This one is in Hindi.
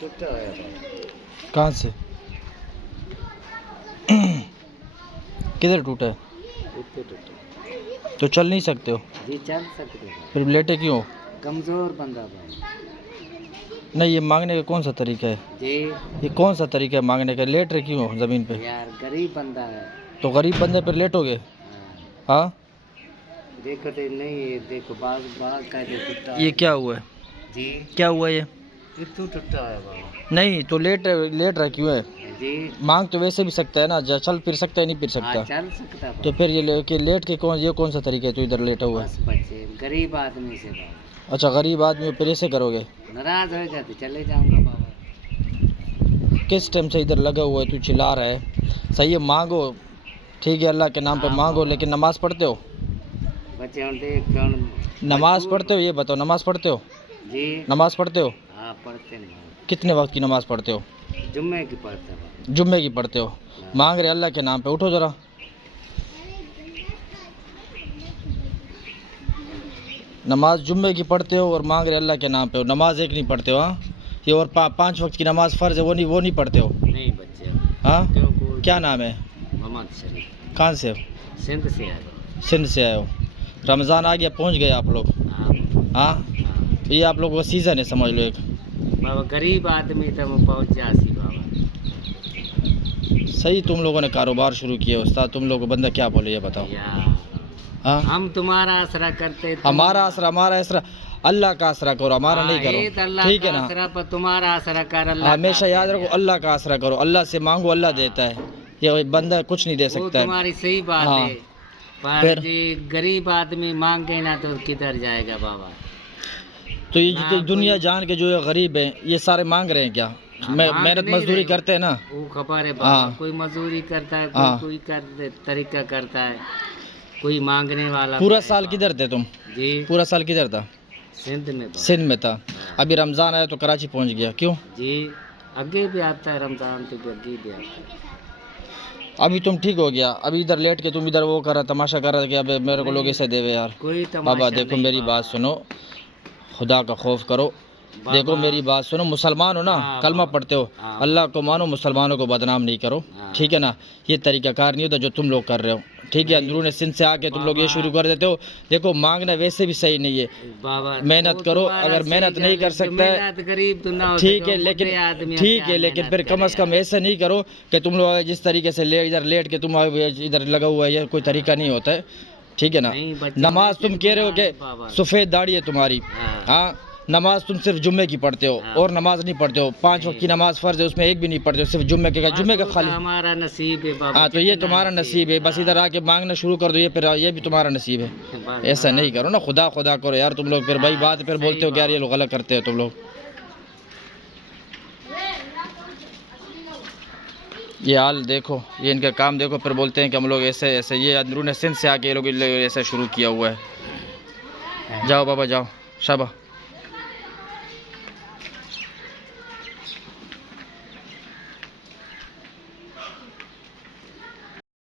टूटा है। कहाँ से? किधर टूटा है? इतने टूटा। तो चल नहीं सकते हो? जी चल सकते हो। फिर लेटे क्यों हो? कमजोर बंदा भाई। नहीं, ये मांगने का कौन सा तरीका है? जी ये कौन सा तरीका है मांगने का? लेट रहे क्यों हो ज़मीन पे? यार गरीब बंदा है। तो गरीब बंदे पर लेटोगे? हाँ। हाँ, देखो तो नहीं, ये देखो बाग बाग का जो टूटा ये है। क्या हुआ है? जी क्या हुआ ये? इतना टूटा है बाबा। नहीं तो लेट रहा क्यों है? जी मांग तो वैसे भी सकता है ना, चल फिर सकता है, नहीं फिर हाँ सकता? चल सकता तो बाबा। फिर ये लेट के कौन सा तरीका है? तो इधर लेटा हुआ है। बस बच्चे गरीब आदमी से बाबा। अच्छा, गरीब आदमी हो, फिर ऐसे करोगे? नाराज होएगा तो चले जाऊंगा बाबा। किस टाइम से इधर लगा हुआ है, तू चिल्ला रहा है? सही है, मांगो, ठीक है, अल्लाह के नाम पे हाँ मांगो, बाबा। लेकिन नमाज पढ़ते हो? बच्चे हम देख कौन नमाज पढ़ते हो? ये बताओ, नमाज पढ़ते हो? जी नमाज पढ़ते हो? हाँ पढ़ते नहीं। कितने वक्त की नमाज पढ़ते हो? जुम्मे की पढ़ते हैं। जुम्मे की पढ़ते हो? मांग रहे अल्लाह के नाम पे, उठो ज़रा। नमाज जुम्मे की पढ़ते हो और मांग रहे अल्लाह के नाम पे हो, नमाज एक नहीं पढ़ते हो? हाँ, ये और 5 वक्त की नमाज फ़र्ज है, वो नहीं पढ़ते हो? नहीं बच्चे। हाँ, क्यों? क्या नाम है? मोहम्मद शरीफ। कहाँ से हो? सिंध से आए हो। सिंध से आए हो। रमज़ान आ गया, पहुँच गए आप लोग? हाँ हाँ, तो ये आप लोगों का सीज़न है, समझ लो एक। बाबा गरीब आदमी तो मैं पहुँच जासी बाबा। सही, तुम लोगों ने कारोबार शुरू किया उस्ताद, तुम लोग को बंदा क्या बोले ये बताओ? यार हाँ, हम तुम्हारा आसरा करते। हमारा आसरा अल्लाह का आसरा करो, हमारा नहीं करो, ठीक है ना? आसरा पर तुम्हारा आसरा कर अल्लाह। हमेशा याद रखो, अल्लाह का आसरा करो, अल्लाह से मांगो, अल्लाह देता है, ये बंदा कुछ नहीं दे वो सकता है। तुम्हारी सही बात हाँ। है, पर फिर? जी गरीब आदमी मांगे ना तो किधर जाएगा बाबा। तो ये ना जितनी दुनिया कोई- जान के जो ये गरीब हैं, ये सारे मांग रहे हैं क्या? हाँ, मांग मेहनत नहीं मजदूरी रहे। करते हैं ना? वो खबर है बाबा। हाँ। कोई मजदूरी करता है, हाँ। कोई तरीका करता है, कोई मांगने वाला पूरा भी है साल बाबा। किधर थे तुम? जी पूरा साल किधर था? सिंध में बाबा। सिंध में था। अभी रमज़ान आया तो कराची पहुंच गया, क्यों? जी आगे भी आता है रमजान तो आगे भी आता है। अभी तुम ठीक हो गया, अभी इधर लेट के तुम इधर वो कर रहा, तमाशा कर रहा कि अब मेरे को लोग ऐसे देवे यार। कोई तमाशा बाबा देखो नहीं मेरी बाबा। बात सुनो, खुदा का खौफ करो, देखो मेरी बात सुनो, मुसलमान हो ना, हाँ, कलमा बाबा। पढ़ते हो, हाँ। अल्लाह को मानो, मुसलमानों को बदनाम नहीं करो, हाँ। ठीक है ना? ये तरीक़ाकार नहीं होता जो तुम लोग कर रहे हो, ठीक है? अंदरून सिंध से आके तुम लोग ये बाबा। शुरू कर देते हो। देखो मांगना वैसे भी सही नहीं है, बाबा मेहनत वो करो, तुम्हारा अगर सही मेहनत नहीं कर जाने, सकता है, मेहनत गरीब तो ना हो ठीक सके, है, वो लेकिन बुढ़े आदमी ठीक क्या है, लेकिन मेहनत फिर कम करे से कम यार। ऐसा नहीं करो कि तुम लोग जिस तरीके से इधर लेट के तुम इधर लगा हुआ है, ये कोई तरीका नहीं होता है, ठीक है ना? नहीं बच्चे, नमाज तुम कह रहे हो कि बाबा। सफ़ेद दाढ़ी है तुम्हारी, हाँ। हाँ, नमाज तुम सिर्फ जुम्मे की पढ़ते हो हाँ। और नमाज नहीं पढ़ते हो, 5 वक्त की नमाज फ़र्ज है, उसमें एक भी नहीं पढ़ते हो, सिर्फ जुम्मे का खाली। हमारा नसीब है बाबा। हाँ, तो ये कितना तुम्हारा नसीब है, बस इधर आके मांगना शुरू कर दो, ये फिर ये भी तुम्हारा नसीब है। बस, ऐसा हाँ। नहीं करो ना, खुदा खुदा करो यार तुम लोग, फिर भाई हाँ, बात फिर सही बोलते हो कि यार ये बात। लोग गलत करते हो तुम लोग। ये हाल देखो, ये इनका काम देखो, फिर बोलते हैं कि हम लोग ऐसे ऐसे, ये अंदरून सिंध से आके ये लोग ऐसा शुरू किया हुआ है। जाओ बाबा जाओ, शाबा।